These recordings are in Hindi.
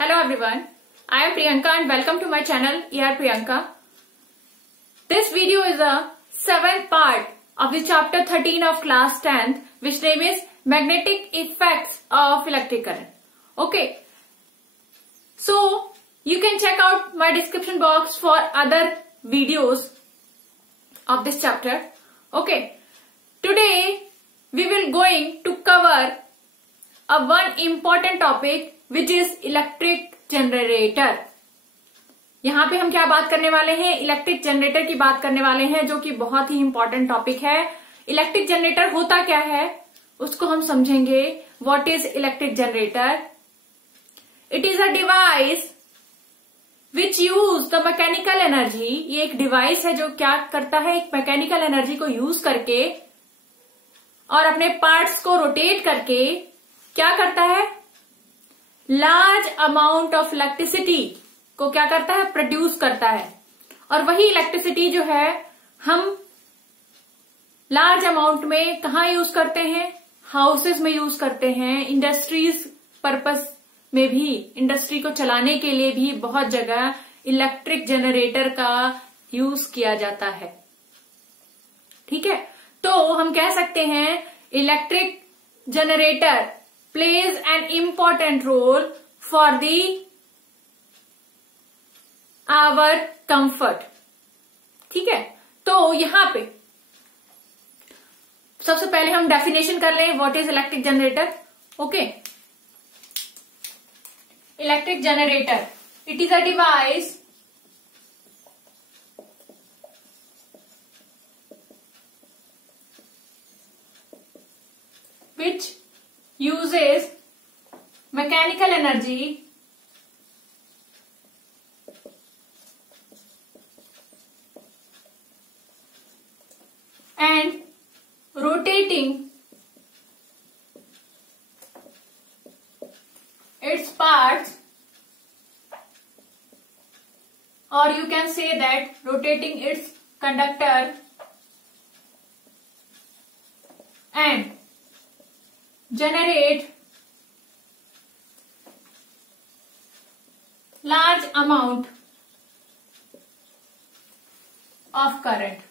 Hello everyone, I am Priyanka and welcome to my channel ER Priyanka. This video is a 7th part of the chapter 13 of class 10th, which name is Magnetic Effects of Electric Current. Okay, so you can check out my description box for other videos of this chapter. Okay, today we will going to cover a one important topic which is electric generator. यहाँ पे हम क्या बात करने वाले हैं? इलेक्ट्रिक जनरेटर की बात करने वाले हैं, जो कि बहुत ही इंपॉर्टेंट टॉपिक है. इलेक्ट्रिक जनरेटर होता क्या है उसको हम समझेंगे. What is electric generator? It is a device which use the mechanical energy. ये एक डिवाइस है जो क्या करता है, एक मैकेनिकल एनर्जी को यूज करके और अपने पार्ट्स को रोटेट करके क्या करता है, लार्ज अमाउंट ऑफ इलेक्ट्रिसिटी को क्या करता है, प्रोड्यूस करता है. और वही इलेक्ट्रिसिटी जो है हम लार्ज अमाउंट में कहाँ यूज करते हैं? हाउसेज में यूज करते हैं. इंडस्ट्रीज पर्पस में भी, इंडस्ट्री को चलाने के लिए भी बहुत जगह इलेक्ट्रिक जनरेटर का यूज किया जाता है. ठीक है, तो हम कह सकते हैं electric generator plays an important role for our comfort. ठीक है, तो यहां पे सबसे पहले हम डेफिनेशन कर लें. What is electric generator? Okay, electric generator, it is a device which uses mechanical energy and rotating its parts, or you can say that rotating its conductor and generate large amount of current.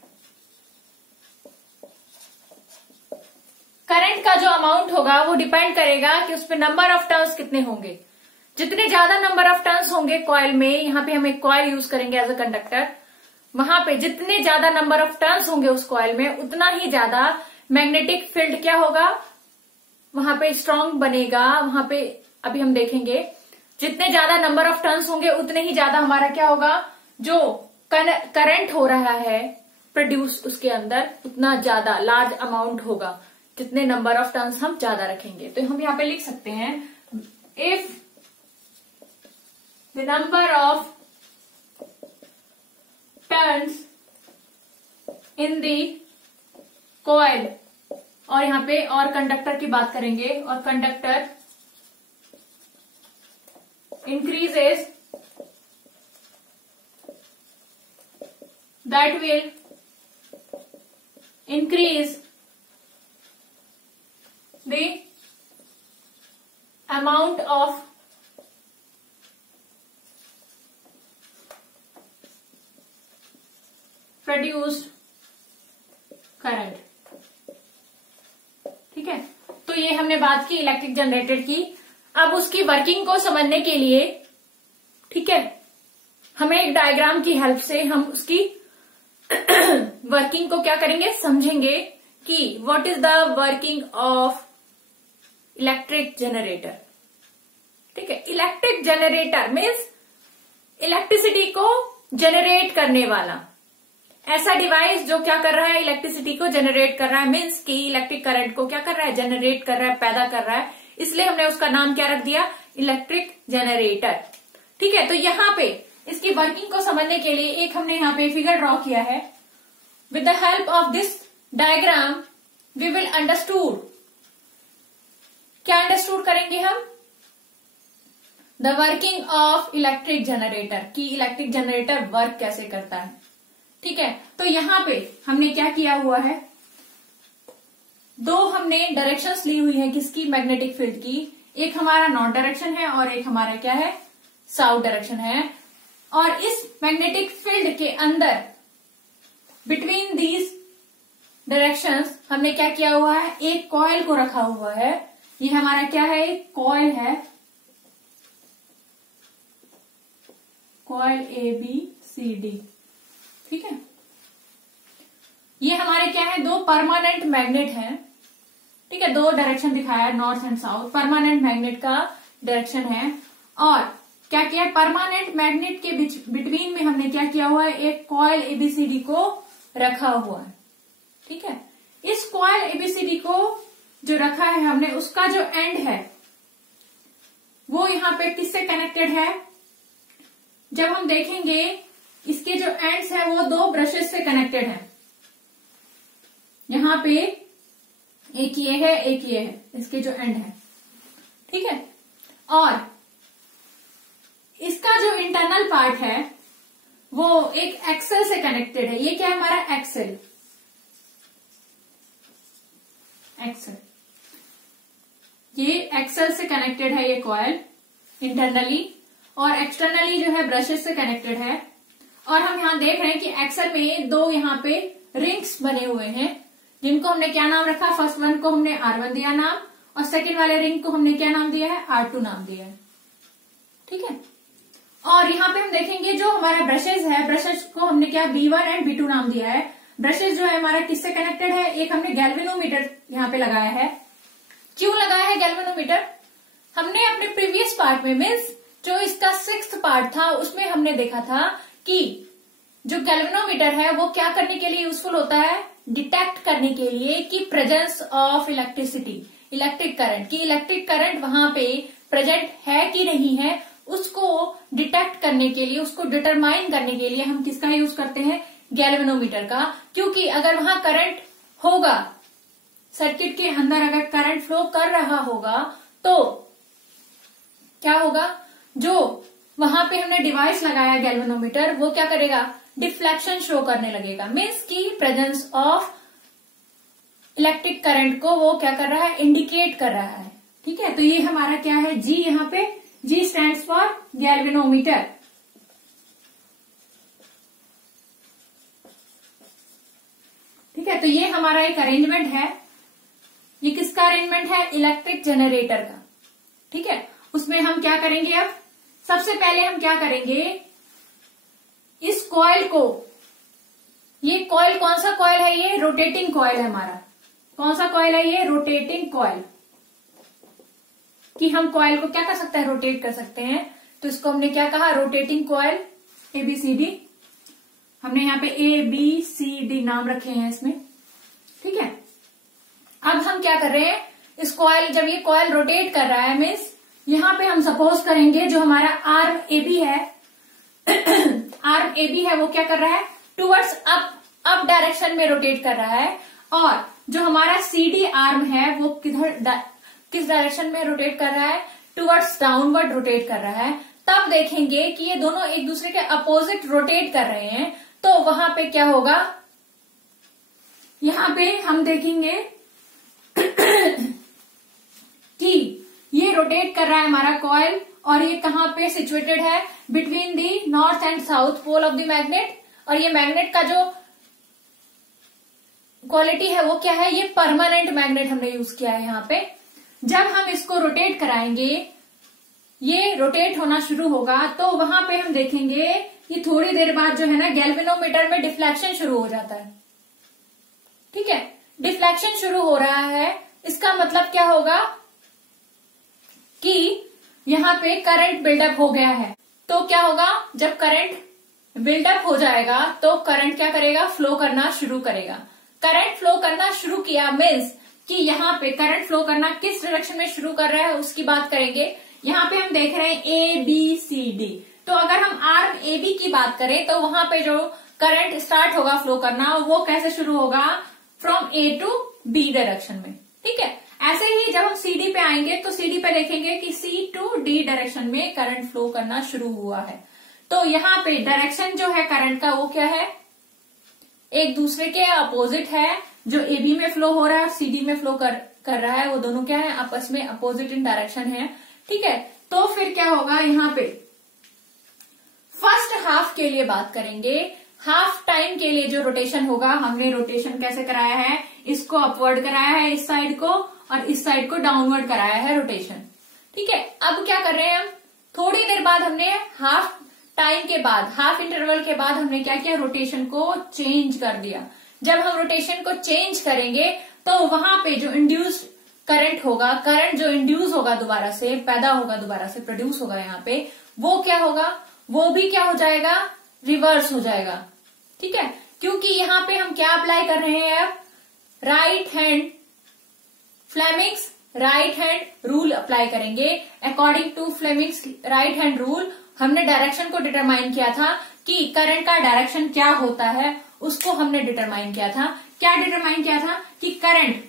Current का जो अमाउंट होगा वो डिपेंड करेगा कि उसमें नंबर ऑफ टर्न्स कितने होंगे. जितने ज्यादा नंबर ऑफ टर्न्स होंगे कॉइल में, यहाँ पे हम एक कॉइल यूज करेंगे एज अ कंडक्टर, वहां पे जितने ज्यादा नंबर ऑफ टर्न्स होंगे उस कॉइल में उतना ही ज्यादा मैग्नेटिक फील्ड क्या होगा, वहां पे स्ट्रांग बनेगा. वहां पे अभी हम देखेंगे जितने ज्यादा नंबर ऑफ टर्न्स होंगे उतने ही ज्यादा हमारा क्या होगा, जो करंट हो रहा है प्रोड्यूस उसके अंदर उतना ज्यादा लार्ज अमाउंट होगा जितने नंबर ऑफ टर्न्स हम ज्यादा रखेंगे. तो हम यहां पे लिख सकते हैं, if the number of turns in the coil, और यहां पे और कंडक्टर की बात करेंगे, और conductor increases that will increase the amount of produced current. ठीक है, तो ये हमने बात की इलेक्ट्रिक जनरेटर की. अब उसकी वर्किंग को समझने के लिए, ठीक है, हमें एक डायग्राम की हेल्प से हम उसकी वर्किंग को क्या करेंगे, समझेंगे कि what is the working of electric generator. ठीक है, इलेक्ट्रिक जनरेटर मीन्स इलेक्ट्रिसिटी को जनरेट करने वाला ऐसा डिवाइस जो क्या कर रहा है, इलेक्ट्रिसिटी को जनरेट कर रहा है. मीन्स कि इलेक्ट्रिक करंट को क्या कर रहा है, जनरेट कर रहा है, पैदा कर रहा है. इसलिए हमने उसका नाम क्या रख दिया, इलेक्ट्रिक जनरेटर. ठीक है, तो यहाँ पे इसकी वर्किंग को समझने के लिए एक हमने यहाँ पे फिगर ड्रॉ किया है. With the help of this diagram we will understood. क्या अंडरस्टूड करेंगे हम? The working of electric generator, की इलेक्ट्रिक जनरेटर वर्क कैसे करता है. ठीक है, तो यहाँ पे हमने क्या किया हुआ है, दो हमने डायरेक्शंस ली हुई है किसकी, मैग्नेटिक फील्ड की. एक हमारा नॉर्थ डायरेक्शन है और एक हमारा क्या है, साउथ डायरेक्शन है। और इस मैग्नेटिक फील्ड के अंदर बिटवीन दीज डायरेक्शंस हमने क्या किया हुआ है, एक कॉइल को रखा हुआ है। ये हमारा क्या है, एक कॉइल है, कॉइल ABCD। ठीक है, ये हमारे क्या है, दो परमानेंट मैग्नेट हैं। ठीक है, दो डायरेक्शन दिखाया है, north and south, permanent magnet का डायरेक्शन है। और क्या किया है, परमानेंट मैग्नेट के बिटवीन में हमने क्या किया हुआ है, एक कॉइल ABCD को रखा हुआ है। ठीक है, इस कॉइल ABCD को जो रखा है हमने, उसका जो एंड है वो यहां पे किससे कनेक्टेड है, जब हम देखेंगे इसके जो एंड्स है वो दो ब्रशेस से कनेक्टेड है। यहां पे एक ये है, एक ये है, इसके जो एंड है। ठीक है, और इसका जो इंटरनल पार्ट है वो एक एक्सेल से कनेक्टेड है। ये क्या है हमारा, एक्सेल, एक्सेल, ये एक्सेल से कनेक्टेड है ये कॉइल इंटरनली, और एक्सटर्नली जो है ब्रशेस से कनेक्टेड है। और हम यहां देख रहे हैं कि एक्सेल में दो यहाँ पे रिंग्स बने हुए हैं, जिनको हमने क्या नाम रखा, फर्स्ट वन को हमने R1 दिया नाम, और सेकेंड वाले रिंग को हमने क्या नाम दिया है, R2 नाम दिया है। ठीक है, और यहाँ पे हम देखेंगे जो हमारा ब्रशेज है, ब्रशेज को हमने क्या B1 एंड B2 नाम दिया है। ब्रशेज जो है हमारा किससे कनेक्टेड है, एक हमने गैल्वेनोमीटर यहाँ पे लगाया है। क्यों लगाया है गैल्वेनोमीटर, हमने अपने प्रीवियस पार्ट में, मीन्स जो इसका 6th पार्ट था, उसमें हमने देखा था कि जो गैल्वेनोमीटर है वो क्या करने के लिए यूजफुल होता है, डिटेक्ट करने के लिए कि presence of electricity, electric current, कि इलेक्ट्रिक करंट वहां पे प्रेजेंट है कि नहीं है, उसको डिटेक्ट करने के लिए, उसको डिटरमाइन करने के लिए हम किसका यूज करते हैं, गैल्वेनोमीटर का। क्योंकि अगर वहां करंट होगा, सर्किट के अंदर अगर करंट फ्लो कर रहा होगा, तो क्या होगा, जो वहां पे हमने डिवाइस लगाया गैल्वेनोमीटर, वो क्या करेगा, डिफ्लेक्शन शो करने लगेगा, मीन्स की प्रेजेंस ऑफ इलेक्ट्रिक करंट को वो क्या कर रहा है, इंडिकेट कर रहा है। ठीक है, तो ये हमारा क्या है, G, यहाँ पे G स्टैंड्स फॉर गैल्वेनोमीटर। ठीक है, तो ये हमारा एक अरेंजमेंट है। ये किसका अरेंजमेंट है, इलेक्ट्रिक जनरेटर का। ठीक है, उसमें हम क्या करेंगे, अब सबसे पहले हम क्या करेंगे, इस कॉइल को, ये कॉइल कौन सा कॉइल है, ये रोटेटिंग कॉइल है हमारा। कौन सा कॉइल है, ये रोटेटिंग कॉइल, कि हम कॉइल को क्या कर सकते हैं, रोटेट कर सकते हैं। तो इसको हमने क्या कहा, रोटेटिंग कॉइल ABCD। हमने यहाँ पे ABCD नाम रखे हैं इसमें। ठीक है, अब हम क्या कर रहे हैं, इस कॉइल, जब ये कॉइल रोटेट कर रहा है, मीन्स यहाँ पे हम सपोज करेंगे जो हमारा आर्म AB है आर्म AB है वो क्या कर रहा है, टुवर्ड्स अप डायरेक्शन में रोटेट कर रहा है। और जो हमारा CD आर्म है वो किस डायरेक्शन में रोटेट कर रहा है, टुवर्ड्स डाउनवर्ड रोटेट कर रहा है। तब देखेंगे कि ये दोनों एक दूसरे के अपोजिट रोटेट कर रहे हैं, तो वहां पे क्या होगा, यहां पे हम देखेंगे कि ये रोटेट कर रहा है हमारा कॉइल, और ये कहां पे सिचुएटेड है, between the north and south pole of the magnet. और ये मैग्नेट का जो क्वालिटी है वो क्या है, ये परमानेंट मैग्नेट हमने यूज किया है यहाँ पे। जब हम इसको रोटेट कराएंगे, ये रोटेट होना शुरू होगा, तो वहां पे हम देखेंगे कि थोड़ी देर बाद जो है ना, गैल्वेनोमीटर में डिफ्लेक्शन शुरू हो जाता है। ठीक है, डिफ्लेक्शन शुरू हो रहा है, इसका मतलब क्या होगा कि यहाँ पे करंट बिल्डअप हो गया है। तो क्या होगा, जब करंट बिल्डअप हो जाएगा तो करंट क्या करेगा, फ्लो करना शुरू करेगा। करंट फ्लो करना शुरू किया मीन्स कि यहाँ पे करंट फ्लो करना किस डायरेक्शन में शुरू कर रहा है उसकी बात करेंगे। यहाँ पे हम देख रहे हैं ABCD, तो अगर हम आर्म AB की बात करें तो वहां पे जो करंट स्टार्ट होगा फ्लो करना, वो कैसे शुरू होगा, from A to B direction में। ठीक है, ऐसे ही जब हम CD पे आएंगे तो CD पे देखेंगे कि C टू D डायरेक्शन में करंट फ्लो करना शुरू हुआ है। तो यहाँ पे डायरेक्शन जो है करंट का वो क्या है, एक दूसरे के अपोजिट है। जो AB में फ्लो हो रहा है और CD में फ्लो कर रहा है, वो दोनों क्या है, आपस में अपोजिट इन डायरेक्शन है। ठीक है, तो फिर क्या होगा, यहाँ पे हाफ के लिए बात करेंगे। हाफ टाइम के लिए जो रोटेशन होगा, हमने रोटेशन कैसे कराया है, इसको अपवर्ड कराया है इस साइड को, और इस साइड को डाउनवर्ड कराया है रोटेशन। ठीक है, अब क्या कर रहे हैं हम, थोड़ी देर बाद हमने हाफ टाइम के बाद, हाफ इंटरवल के बाद हमने क्या किया, रोटेशन को चेंज कर दिया। जब हम रोटेशन को चेंज करेंगे तो वहां पे जो इंड्यूस्ड करंट होगा, करंट जो इंड्यूस होगा दोबारा से, पैदा होगा दोबारा से, प्रोड्यूस होगा यहाँ पे, वो क्या होगा, वो भी क्या हो जाएगा, रिवर्स हो जाएगा। ठीक है, क्योंकि यहाँ पे हम क्या अप्लाई कर रहे हैं, अब right hand, Fleming's right hand rule apply करेंगे। According to Fleming's right hand rule हमने डायरेक्शन को डिटरमाइन किया था कि करंट का डायरेक्शन क्या होता है, उसको हमने डिटरमाइन किया था। क्या डिटरमाइन किया था कि करंट,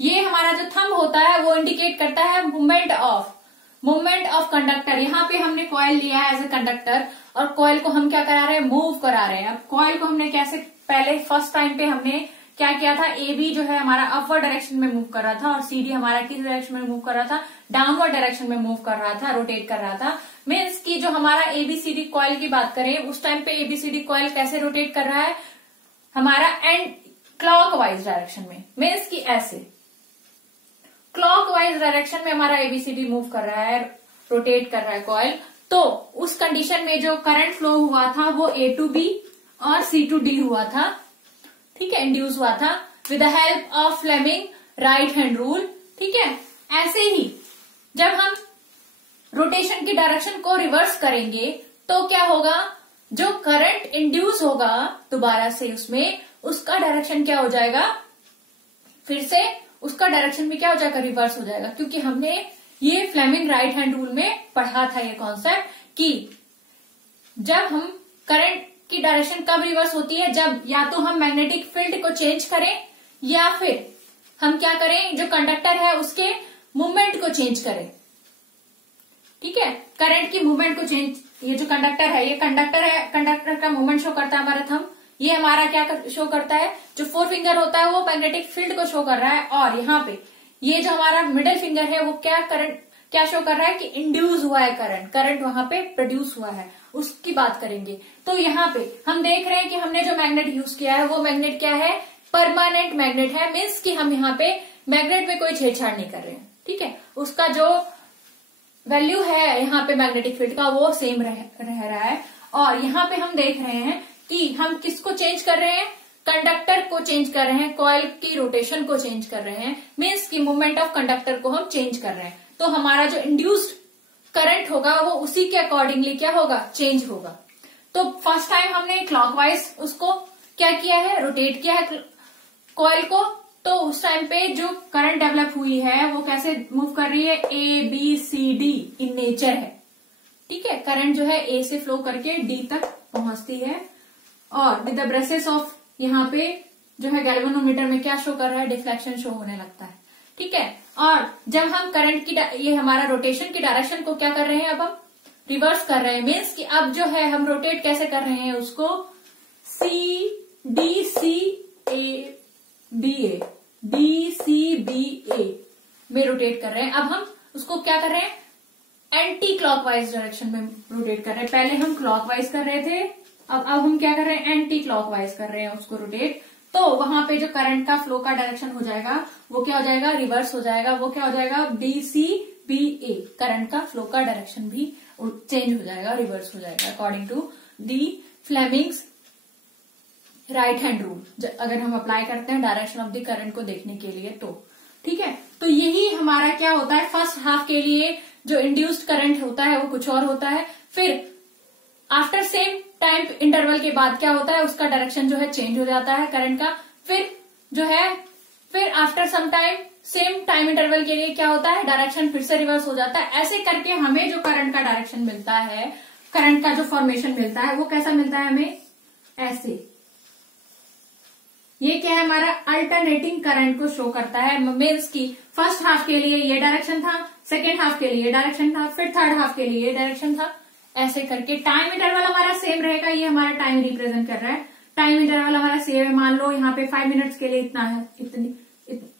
ये हमारा जो थंब होता है वो इंडिकेट करता है मूवमेंट ऑफ कंडक्टर। यहाँ पे हमने कॉइल लिया है एज ए कंडक्टर, और कॉइल को हम क्या करा रहे हैं, मूव करा रहे हैं। अब कॉइल को हमने कैसे, पहले फर्स्ट टाइम पे हमने क्या किया था, ए बी जो है हमारा अपवर्ड डायरेक्शन में मूव कर रहा था, और सी डी हमारा किस डायरेक्शन में मूव कर रहा था, डाउनवर्ड डायरेक्शन में मूव कर रहा था, रोटेट कर रहा था। मीन्स की जो हमारा एबीसीडी कॉइल की बात करें, उस टाइम पे एबीसीडी कॉइल कैसे रोटेट कर रहा है, हमारा एंड क्लॉकवाइज डायरेक्शन में, मीन्स की ऐसे क्लॉकवाइज डायरेक्शन में हमारा एबीसीडी मूव कर रहा है, रोटेट कर रहा है कॉइल। तो उस कंडीशन में जो करंट फ्लो हुआ था वो ए टू बी और सी टू डी हुआ था। ठीक है, इंड्यूस हुआ था with the help of Fleming right hand rule. ठीक है, ऐसे ही जब हम रोटेशन की डायरेक्शन को रिवर्स करेंगे तो क्या होगा, जो करंट इंड्यूस होगा दोबारा से उसमें, उसका डायरेक्शन क्या हो जाएगा, फिर से उसका डायरेक्शन भी क्या हो जाएगा, रिवर्स हो जाएगा। क्योंकि हमने ये फ्लेमिंग राइट हैंड रूल में पढ़ा था ये कॉन्सेप्ट कि जब हम करंट की डायरेक्शन कब रिवर्स होती है, जब या तो हम मैग्नेटिक फील्ड को चेंज करें या फिर हम क्या करें, जो कंडक्टर है उसके मूवमेंट को चेंज करें। ठीक है, करंट की मूवमेंट को चेंज, ये जो कंडक्टर है, ये कंडक्टर है, कंडक्टर का मूवमेंट शो करता है हमारा थंब, ये हमारा क्या शो करता है, जो फोर फिंगर होता है वो मैग्नेटिक फील्ड को शो कर रहा है, और यहाँ पे ये जो हमारा मिडिल फिंगर है वो क्या करंट क्या शो कर रहा है कि इंड्यूस हुआ है करंट वहां पे प्रोड्यूस हुआ है, उसकी बात करेंगे। तो यहाँ पे हम देख रहे हैं कि हमने जो मैग्नेट यूज किया है वो मैग्नेट क्या है, परमानेंट मैग्नेट है। मीन्स कि हम यहाँ पे मैग्नेट में कोई छेड़छाड़ नहीं कर रहे हैं। ठीक है, उसका जो वैल्यू है यहाँ पे मैग्नेटिक फील्ड का वो सेम रह रहा है। और यहाँ पे हम देख रहे हैं कि हम किसको चेंज कर रहे हैं, कंडक्टर को चेंज कर रहे हैं, कॉइल की रोटेशन को चेंज कर रहे हैं, मीन्स की मूवमेंट ऑफ कंडक्टर को हम चेंज कर रहे हैं। तो हमारा जो इंड्यूस्ड करंट होगा वो उसी के अकॉर्डिंगली क्या होगा, चेंज होगा। तो फर्स्ट टाइम हमने क्लॉकवाइज उसको क्या किया है, रोटेट किया है कॉइल को। तो उस टाइम पे जो करंट डेवलप हुई है वो कैसे मूव कर रही है, A B C D in nature है। ठीक है, करंट जो है ए से फ्लो करके डी तक पहुंचती है, और विद द ब्रेसेस ऑफ यहाँ पे जो है गैल्वेनोमीटर में क्या शो कर रहा है, डिफ्लेक्शन शो होने लगता है। ठीक है, और जब हम करंट की ये हमारा रोटेशन की डायरेक्शन को क्या कर रहे हैं, अब हम रिवर्स कर रहे हैं। मीन्स कि अब जो है हम रोटेट कैसे कर रहे हैं उसको, C D C A D A D C B A में रोटेट कर रहे हैं। अब हम उसको क्या कर रहे हैं, एंटी क्लॉकवाइज डायरेक्शन में रोटेट कर रहे हैं। पहले हम क्लॉकवाइज कर रहे थे, अब हम क्या कर रहे हैं, एंटी क्लॉकवाइज कर रहे हैं उसको रोटेट। तो वहां पे जो करंट का फ्लो का डायरेक्शन हो जाएगा वो क्या हो जाएगा, रिवर्स हो जाएगा। वो क्या हो जाएगा, D C B A, current का फ्लो का डायरेक्शन भी चेंज हो जाएगा, रिवर्स हो जाएगा according to the Fleming's right hand rule. अगर हम अप्लाई करते हैं डायरेक्शन ऑफ द करंट को देखने के लिए तो ठीक है। तो यही हमारा क्या होता है, फर्स्ट हाफ के लिए जो इंड्यूस्ड करंट होता है वो कुछ और होता है। फिर आफ्टर सेम टाइम इंटरवल के बाद क्या होता है, उसका डायरेक्शन जो है चेंज हो जाता है करंट का। फिर जो है फिर after some time same time interval के लिए क्या होता है, डायरेक्शन फिर से रिवर्स हो जाता है। ऐसे करके हमें जो करंट का डायरेक्शन मिलता है, करंट का जो फॉर्मेशन मिलता है वो कैसा मिलता है हमें, ऐसे। ये क्या है, हमारा अल्टरनेटिंग करंट को शो करता है। मीन्स की फर्स्ट हाफ के लिए ये डायरेक्शन था, सेकेंड हाफ के लिए ये डायरेक्शन था, फिर थर्ड हाफ के लिए ये डायरेक्शन था। ऐसे करके टाइम इंटरवल हमारा सेम रहेगा। ये हमारा टाइम रिप्रेजेंट कर रहा है, टाइम इंटरवल हमारा सेम है। मान लो यहाँ पे 5 मिनट्स के लिए इतना है,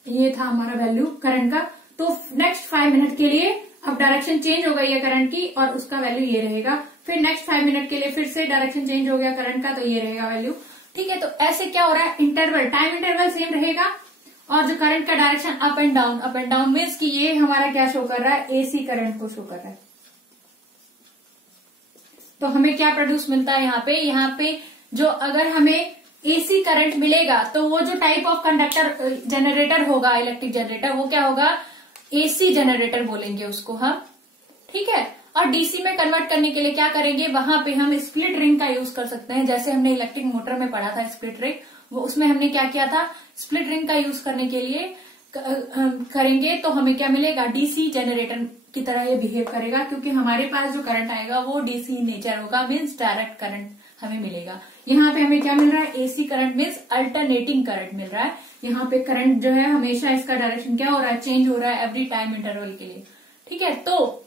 ये था हमारा वैल्यू करंट का। तो नेक्स्ट 5 मिनट के लिए अब डायरेक्शन चेंज हो गई है करंट की और उसका वैल्यू ये रहेगा। फिर नेक्स्ट 5 मिनट के लिए फिर से डायरेक्शन चेंज हो गया करंट का, तो ये रहेगा वैल्यू। ठीक है, तो ऐसे क्या हो रहा है, इंटरवल, टाइम इंटरवल सेम रहेगा और जो करंट का direction up and down means कि ये हमारा क्या शो कर रहा है, एसी करंट को शो कर रहा है। तो हमें क्या प्रोड्यूस मिलता है यहाँ पे जो अगर हमें एसी करंट मिलेगा तो वो जो टाइप ऑफ कंडक्टर जनरेटर होगा, इलेक्ट्रिक जनरेटर, वो क्या होगा, एसी जनरेटर बोलेंगे उसको हम। ठीक है, और डीसी में कन्वर्ट करने के लिए क्या करेंगे, वहां पे हम स्प्लिट रिंग का यूज कर सकते हैं। जैसे हमने इलेक्ट्रिक मोटर में पढ़ा था स्प्लिट रिंग, वो उसमें हमने क्या किया था, स्प्लिट रिंग का यूज करने के लिए करेंगे तो हमें क्या मिलेगा, डीसी जनरेटर की तरह ये बिहेव करेगा, क्योंकि हमारे पास जो करंट आएगा वो डीसी नेचर होगा, मीन्स डायरेक्ट करंट हमें मिलेगा। यहाँ पे हमें क्या मिल रहा है, AC current means alternating current मिल रहा है। यहाँ पे करंट जो है हमेशा इसका डायरेक्शन क्या हो रहा है, चेंज हो रहा है एवरी टाइम इंटरवल के लिए। ठीक है, तो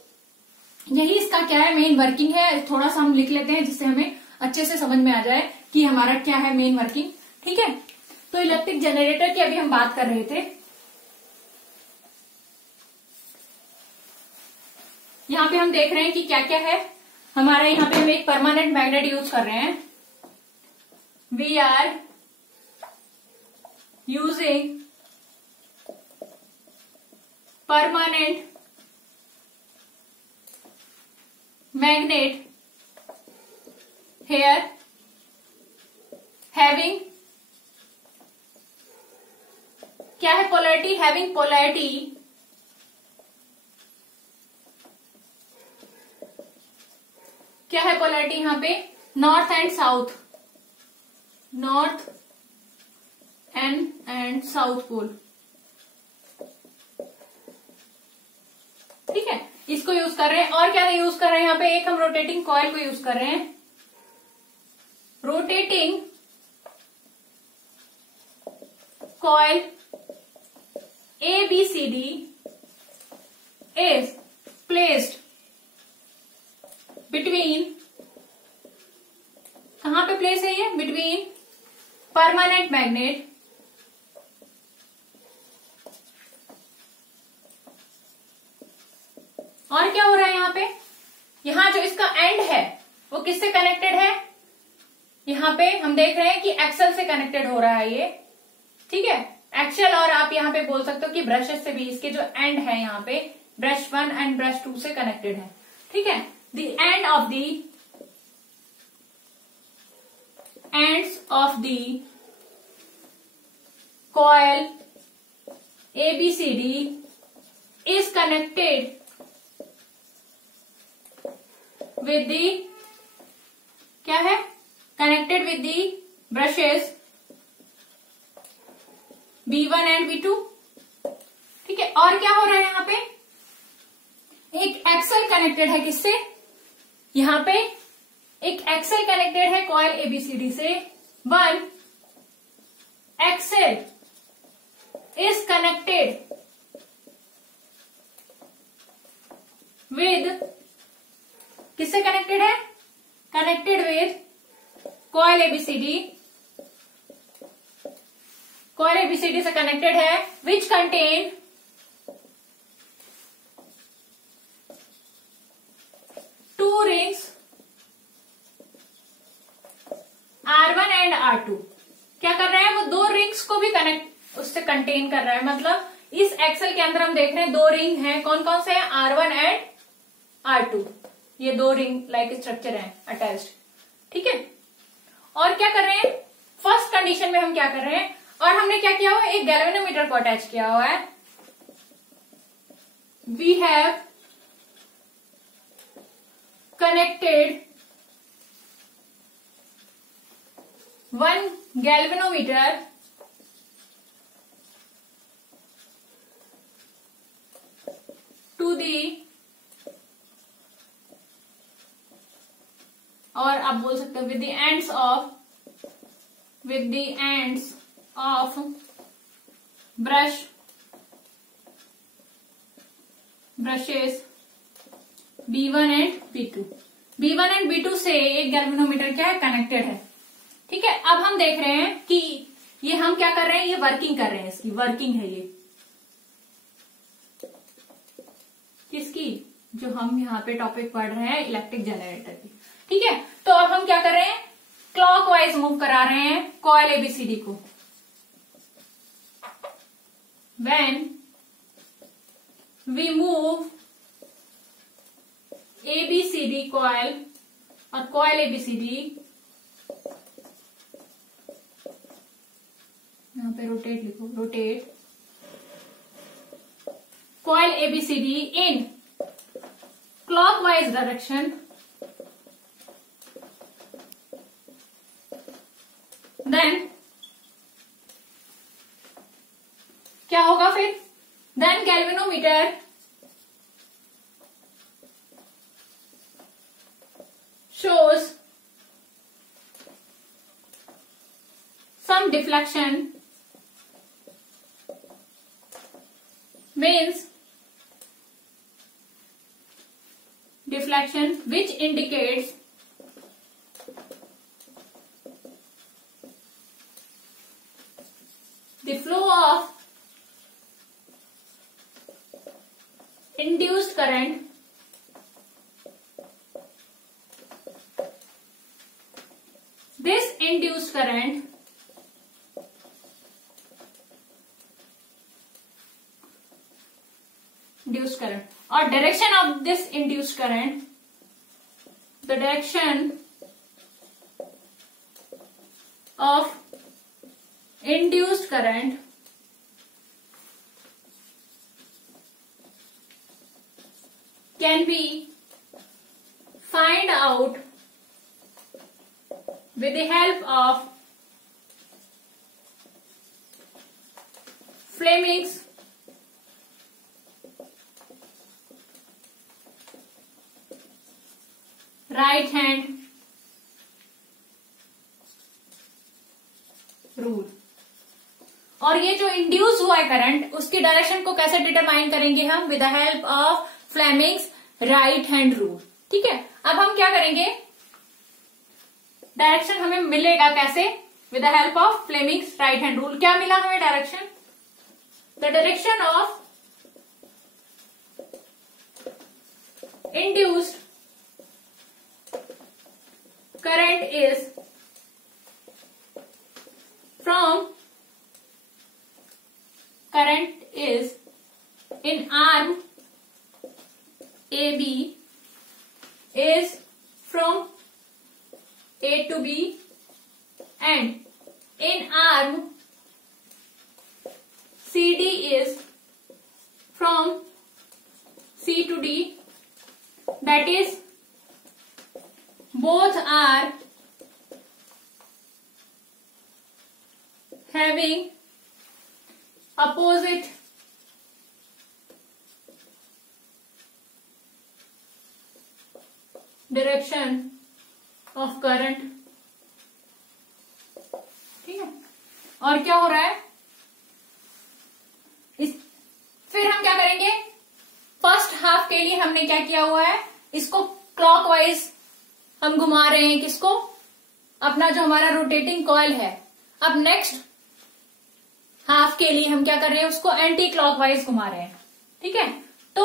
यही इसका क्या है, मेन वर्किंग है। थोड़ा सा हम लिख लेते हैं जिससे हमें अच्छे से समझ में आ जाए कि हमारा क्या है मेन वर्किंग। ठीक है, तो इलेक्ट्रिक जनरेटर की अभी हम बात कर रहे थे। यहाँ पे हम देख रहे हैं कि क्या क्या है हमारा। यहाँ पे हम एक परमानेंट मैग्नेट यूज कर रहे हैं। We are using permanent magnet here having क्या है, पोलैरिटी, हैविंग पोलैरिटी क्या है, पोलैरिटी यहाँ पे north and south, north and south pole. ठीक है, इसको यूज कर रहे हैं। और क्या यूज कर रहे हैं यहाँ पे, एक हम रोटेटिंग कॉइल को यूज कर रहे हैं। Rotating coil ABCD is placed between, कहां पे प्लेस है ये, बिटवीन परमानेंट मैग्नेट और क्या हो रहा है यहाँ पे, यहाँ जो इसका एंड है वो किससे कनेक्टेड है, यहाँ पे हम देख रहे हैं कि एक्सल से कनेक्टेड हो रहा है ये। ठीक है, एक्सल, और आप यहाँ पे बोल सकते हो कि ब्रशेस से भी, इसके जो एंड है यहाँ पे ब्रश 1 एंड ब्रश 2 से कनेक्टेड है। ठीक है, the end of the ends of the coil ABCD is connected with the, क्या है, connected with the brushes B1 and B2। ठीक है, और क्या हो रहा है यहाँ पे, एक एक्सल कनेक्टेड है किससे, यहाँ पे एक एक्सल कनेक्टेड है कॉइल ABCD से। 1 एक्सल इज कनेक्टेड विद, किससे कनेक्टेड है, connected with coil ABCD, coil ABCD से कनेक्टेड है, which contain two rings R1 and R2। क्या कर रहा है, वो दो रिंग्स को भी कनेक्ट उससे कंटेन कर रहा है। मतलब इस एक्सल के अंदर हम देख रहे हैं दो रिंग हैं, कौन कौन से हैं, R1 एंड R2, ये दो रिंग लाइक स्ट्रक्चर है अटैच्ड। ठीक है, और क्या कर रहे हैं, फर्स्ट कंडीशन में हम क्या कर रहे हैं, और हमने क्या किया हुआ है, एक गैल्वेनोमीटर को अटैच किया हुआ है। We have connected 1 galvanometer to the, और आप बोल सकते हो with the ends of brushes B1 and B2। B1 and B2 से एक गैल्वेनोमीटर क्या है, कनेक्टेड है। ठीक है, अब हम देख रहे हैं कि ये हम क्या कर रहे हैं, ये वर्किंग कर रहे हैं, इसकी वर्किंग है ये, किसकी, जो हम यहाँ पे टॉपिक पढ़ रहे हैं इलेक्ट्रिक जनरेटर की। ठीक है, तो अब हम क्या कर रहे हैं, क्लॉकवाइज मूव करा रहे हैं कॉइल एबीसीडी को। When we move ABCD coil और कॉइल एबीसीडी, यहां पे रोटेट लिखो, rotate coil ABCD in clockwise direction, then क्या होगा फिर, then galvanometer shows some deflection, means deflection which indicates the flow of induced current this induced current or direction of this induced current, the direction of induced current can be find out with the help of Fleming's right hand rule. और ये जो इंड्यूस हुआ है करंट, उसकी डायरेक्शन को कैसे डिटरमाइन करेंगे हम, with the help of Fleming's right hand rule. ठीक है, अब हम क्या करेंगे, डायरेक्शन हमें मिलेगा कैसे, with the help of Fleming's right hand rule. क्या मिला हमें direction, the direction of induced current is in arm AB is from A to B and in arm CD is from C to D, that is both are having opposite direction of current। ठीक है, और क्या हो रहा है फिर हम क्या करेंगे, फर्स्ट हाफ के लिए हमने क्या किया हुआ है, इसको क्लॉकवाइज हम घुमा रहे हैं, किसको, अपना जो हमारा रोटेटिंग कॉइल है। अब नेक्स्ट हाफ के लिए हम क्या कर रहे हैं, उसको एंटी क्लॉकवाइज घुमा रहे हैं। ठीक है, तो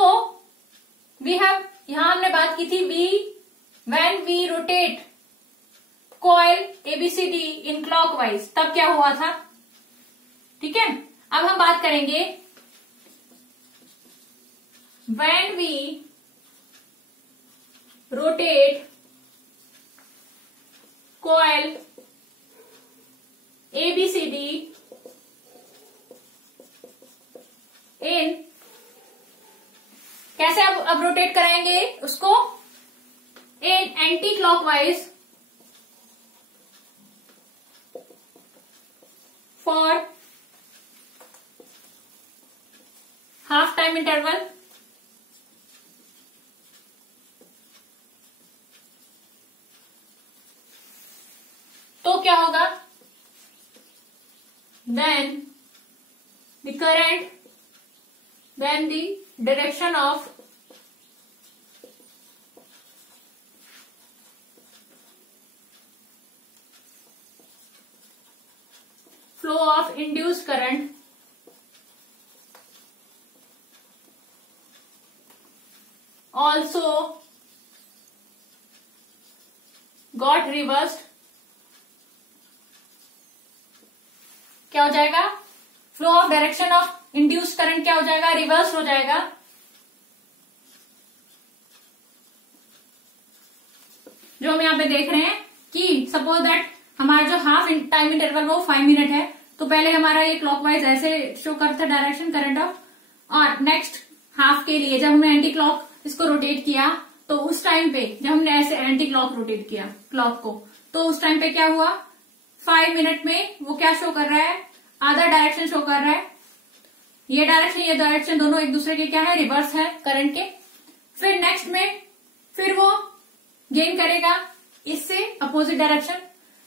वी हैव, यहां हमने बात की थी when we rotate coil ABCD in clockwise, तब क्या हुआ था। ठीक है, अब हम बात करेंगे when we rotate coil ABCD in, कैसे अब रोटेट कराएंगे उसको, in anticlockwise for half time interval. तो क्या होगा, then the current, then the direction of flow of induced current got reversed, क्या हो जाएगा, flow of direction of induced current क्या हो जाएगा, रिवर्स हो जाएगा। जो हम यहाँ पे देख रहे हैं कि सपोज दैट हमारा जो हाफ टाइम इंटरवल वो 5 मिनट है, तो पहले हमारा ये क्लॉकवाइज ऐसे शो करता है डायरेक्शन करंट ऑफ, और नेक्स्ट हाफ के लिए जब हमने एंटी क्लॉक इसको रोटेट किया, तो उस टाइम पे जब हमने ऐसे एंटी क्लॉक रोटेट किया क्लॉक को, तो उस टाइम पे क्या हुआ, 5 मिनट में वो क्या शो कर रहा है, आधा डायरेक्शन शो कर रहा है। ये डायरेक्शन ये डायरेक्शन दोनों एक दूसरे के क्या है, रिवर्स है करंट के। फिर नेक्स्ट में फिर वो गेन करेगा इससे अपोजिट डायरेक्शन,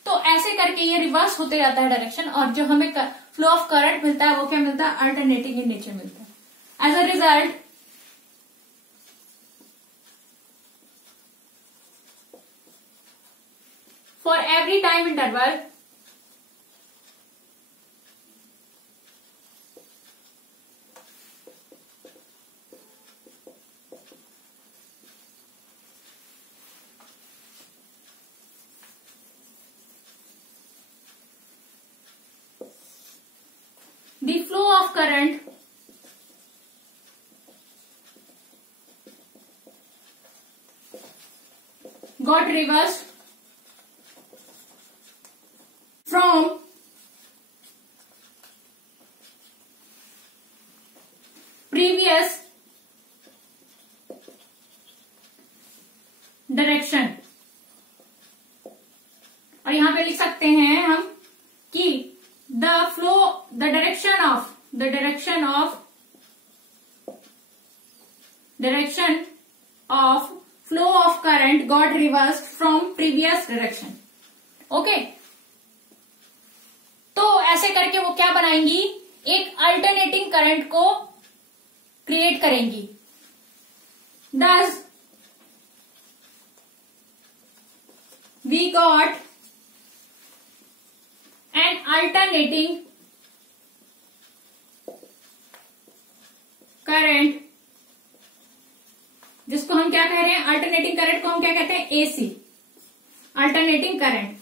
तो ऐसे करके ये रिवर्स होते जाता है डायरेक्शन, और जो हमें फ्लो ऑफ करंट मिलता है वो क्या मिलता है, अल्टरनेटिंग इन नेचर मिलता है। As a result for every time interval the flow of current got reversed from previous direction। और यहां पे लिख सकते हैं हम कि the direction of flow of current got reversed from previous direction। Okay, तो ऐसे करके वो क्या बनाएंगी, एक अल्टरनेटिंग करंट को क्रिएट करेंगी। Thus we got an alternating current, जिसको हम क्या कह रहे हैं, अल्टरनेटिंग करंट को हम क्या कहते हैं, एसी, अल्टरनेटिंग करंट।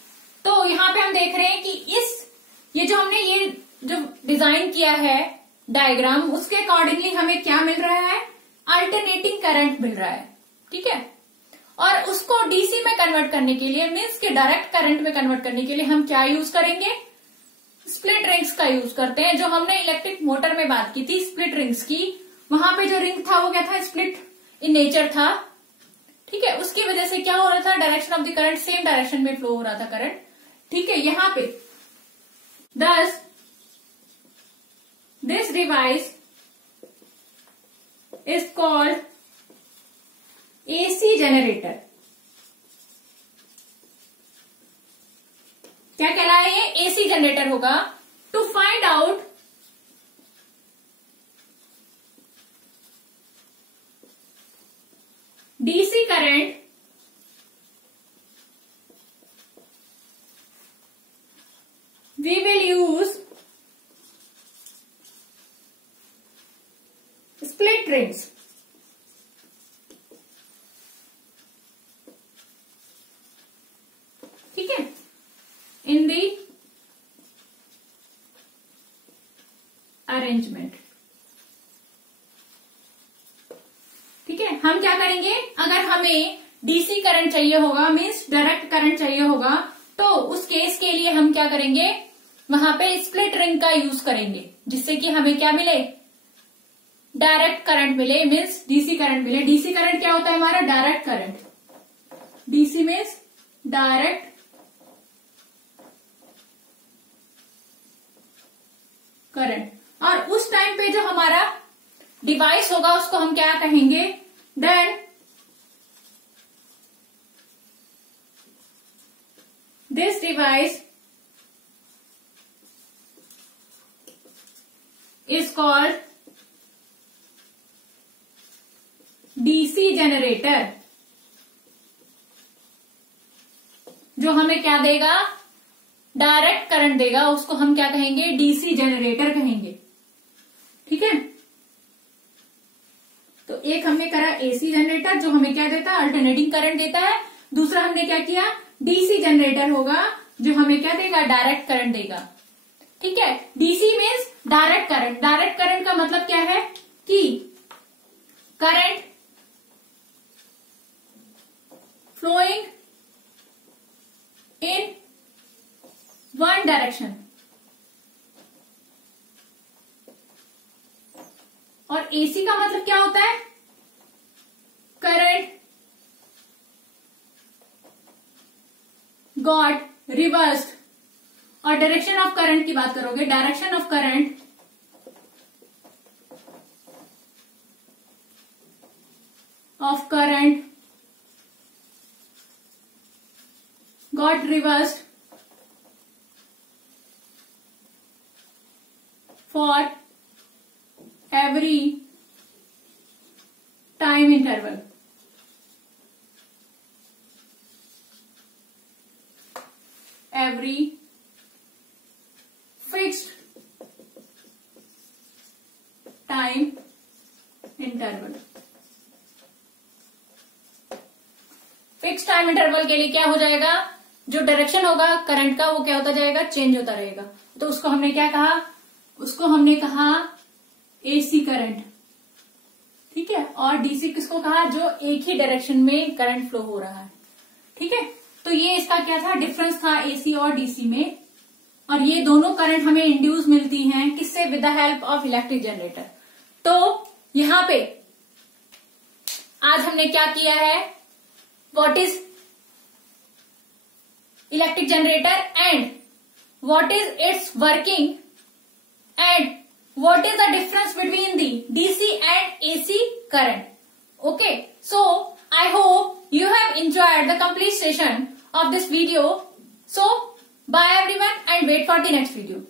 तो यहां पे हम देख रहे हैं कि ये जो हमने ये जो डिजाइन किया है डायग्राम, उसके अकॉर्डिंगली हमें क्या मिल रहा है, अल्टरनेटिंग करंट मिल रहा है। ठीक है, और उसको डीसी में कन्वर्ट करने के लिए, मीन्स के डायरेक्ट करंट में कन्वर्ट करने के लिए हम क्या यूज करेंगे, स्प्लिट रिंग्स का यूज करते हैं। जो हमने इलेक्ट्रिक मोटर में बात की थी स्प्लिट रिंग्स की, वहां पे जो रिंग था वो क्या था, स्प्लिट इन नेचर था। ठीक है, उसकी वजह से क्या हो रहा था, direction of the current same direction में फ्लो हो रहा था करंट। ठीक है, यहां पे this this device is called AC generator. क्या कहलाए, ये एसी जनरेटर होगा। To find out DC current we will use split rings। ठीक है, in the arrangement। ठीक है, हम क्या करेंगे, अगर हमें डीसी करंट चाहिए होगा, मीन्स डायरेक्ट करंट चाहिए होगा, तो उस केस के लिए हम क्या करेंगे, वहां पे स्प्लिट रिंग का यूज करेंगे, जिससे कि हमें क्या मिले, डायरेक्ट करंट मिले, मीन्स डीसी करंट मिले। डीसी करंट क्या होता है हमारा, direct current. DC means direct current. और उस टाइम पे जो हमारा डिवाइस होगा उसको हम क्या कहेंगे, then this device is called DC generator. जो हमें क्या देगा, डायरेक्ट करंट देगा, उसको हम क्या कहेंगे, डीसी जनरेटर कहेंगे। ठीक है, तो एक हमने करा एसी जनरेटर, जो हमें क्या देता है, अल्टरनेटिंग करंट देता है। दूसरा हमने क्या किया, डीसी जनरेटर होगा जो हमें क्या देगा, डायरेक्ट करंट देगा। ठीक है, DC means direct current. Direct current का मतलब क्या है कि current flowing in one direction. और एसी का मतलब क्या होता है, करंट गॉट रिवर्स्ड। और डायरेक्शन ऑफ करंट की बात करोगे, direction of current got reversed for every time interval. Every fixed time interval. Fix time interval के लिए क्या हो जाएगा, जो डायरेक्शन होगा करंट का वो क्या होता जाएगा, चेंज होता रहेगा। तो उसको हमने क्या कहा, उसको हमने कहा एसी करंट। ठीक है, और डीसी किसको कहा, जो एक ही डायरेक्शन में करंट फ्लो हो रहा है। ठीक है, तो ये इसका क्या था, डिफरेंस था एसी और डीसी में। और ये दोनों करंट हमें इंड्यूस मिलती हैं किससे, with the help of electric generator. तो यहां पे आज हमने क्या किया है, what is electric generator and what is it's working and what is the difference between the DC and AC current. Okay, so I hope you have enjoyed the complete session of this video. So, bye everyone and wait for the next video.